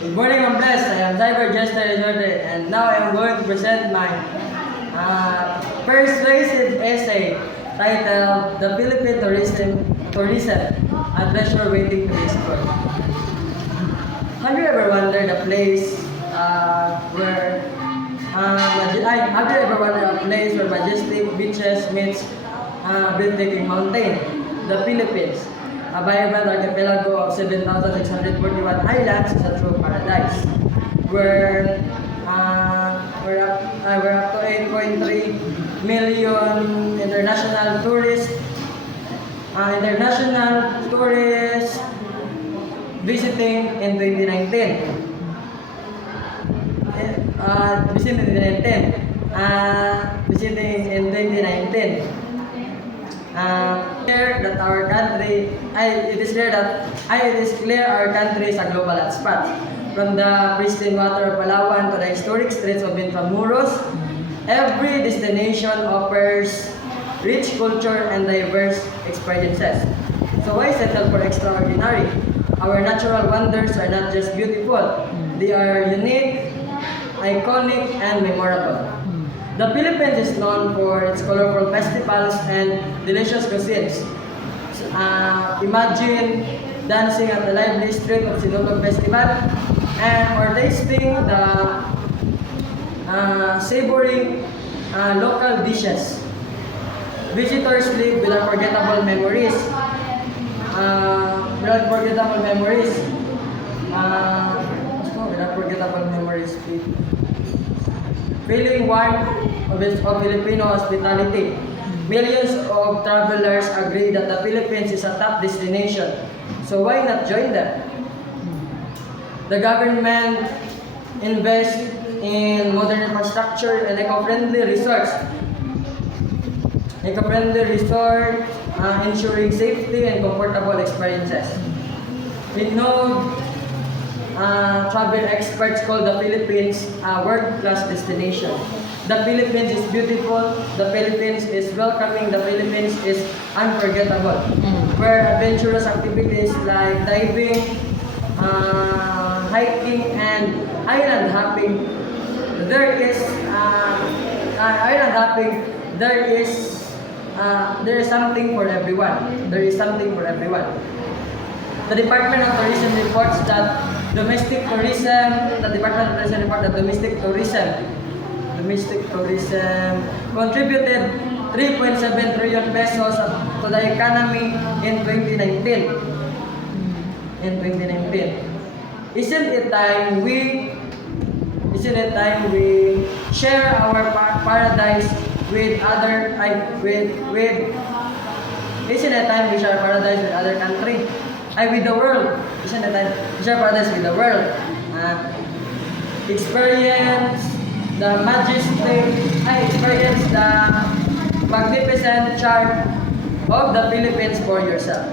Good morning, I'm blessed. I am Cyber Jester Resorted, and now I am going to present my persuasive essay titled "The Philippine Tourism, a Treasure Waiting to be Explored." Have you ever wondered a place where have you ever wondered a place where majestic beaches meets breathtaking mountain? The Philippines, a vibrant archipelago of 7,641 islands, is a true paradise. Where we're up to 8.3 million international tourists visiting in 2019. Visiting in 2019. It is clear our country is a global hotspot. From the pristine water of Palawan to the historic streets of Intramuros, every destination offers rich culture and diverse experiences. So why settle for extraordinary? Our natural wonders are not just beautiful, they are unique, iconic, and memorable. The Philippines is known for its colorful festivals and delicious cuisines. Imagine dancing at the lively street of Sinulog Festival or tasting the savory local dishes. Visitors live with unforgettable memories. With unforgettable memories. Feeling warmth of Filipino hospitality. Millions of travelers agree that the Philippines is a top destination. So why not join them? The government invests in modern infrastructure and eco-friendly resorts. Ensuring safety and comfortable experiences. Travel experts call the Philippines a world-class destination. The Philippines is beautiful, the Philippines is welcoming, the Philippines is unforgettable. Where adventurous activities like diving, hiking, and island hopping, there is something for everyone. The Department of Tourism reports that domestic tourism contributed 3.7 trillion pesos to the economy in 2019. Isn't it time we share our paradise with other country? With the world. Isn't it time to share paradise with the world? Experience the magnificent charm of the Philippines for yourself.